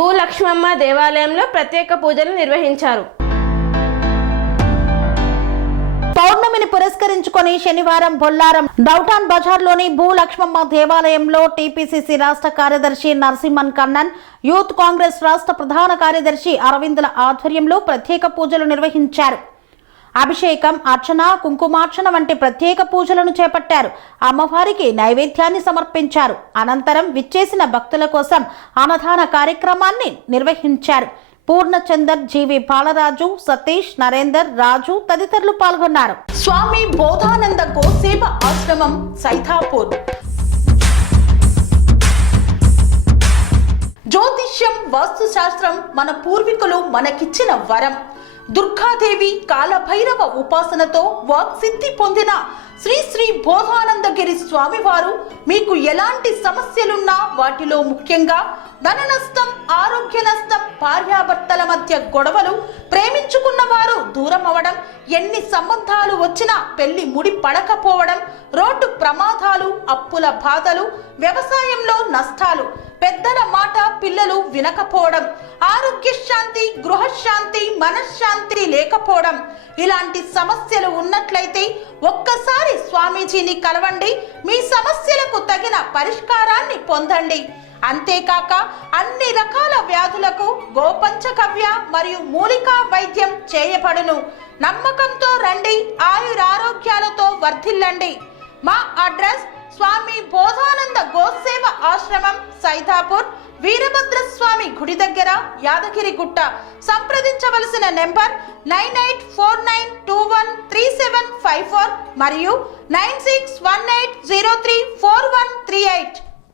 భూలక్ష్మమ్మ దేవాలయంలో ప్రత్యేక పూజలు నిర్వహించారు. పౌర్ణమిని పురస్కరించుకొని శనివారం బొల్లారం డౌటాన్ బజార్లోని భూలక్ష్మమ్మ దేవాలయంలో టీపీసీసీ రాష్ట్ర కార్యదర్శి నరసింహన్ కన్నన్, యూత్ కాంగ్రెస్ రాష్ట్ర ప్రధాన కార్యదర్శి అరవిందుల ఆధ్వర్యంలో ప్రత్యేక పూజలు నిర్వహించారు. అభిషేకం, అర్చన, కుంకుమార్చన వంటి ప్రత్యేక పూజలను చేపట్టారు. అమ్మవారికి నైవేద్యాన్ని సమర్పించారు. అనంతరం విచ్చేసిన భక్తుల కోసం అన్నదాన కార్యక్రమాన్ని నిర్వహించారు. పూర్ణచందర్, జీవి బాలరాజు, సతీష్, నరేందర్, రాజు తదితరులు పాల్గొన్నారు. స్వామి బోధానంద గోసేవ ఆశ్రమం, సైథాపూర్. జ్యోతిష్యం, వాస్తుశాస్త్రం మన పూర్వీకులు మనకిచ్చిన వరం. దుర్గాదేవి, కాలభైరవ ఉపాసనతో వాక్సిద్ధి పొందిన శ్రీ శ్రీ బోధానందగిరి స్వామివారు మీకు ఎలాంటి సమస్యలున్నా, వాటిలో ముఖ్యంగా ధన నష్టం, ఆరోగ్య నష్టం, భార్యాభర్తల మధ్య గొడవలు, ప్రేమించుకున్న వారు దూరం అవడం, ఎన్ని సంబంధాలు వచ్చినా పెళ్లి ముడి పడకపోవడం, రోడ్డు ప్రమాదాలు, అప్పుల బాధలు, వ్యవసాయంలో నష్టాలు, పెద్దల మాట పిల్లలు వినకపోవడం, ఆరోగ్య శాంతి, గృహశాంతి, మనశ్శాంతి లేకపోవడం, ఇలాంటి సమస్యలు ఉన్నట్లయితే ఒక్కసారి స్వామీజీని కలవండి. మీ సమస్యలకు తగిన పరిష్కారాన్ని పొందండి. అంతేకాక అన్ని రకాల వ్యాధులకు గోపంచకవ్య మరియు మూలికా వైద్యం చేయబడును. నమ్మకంతో రండి, ఆయురారోగ్యాలతో వర్ధిల్లండి. మా అడ్రస్ స్వామి బోధానంద గోసేవ ఆశ్రమం, సైథాపూర్, వీరభద్రస్వామి గుడి దగ్గర, యాదగిరిగుట్ట. సంప్రదించవలసిన నెంబర్ 9849213754 మరియు 9618034138.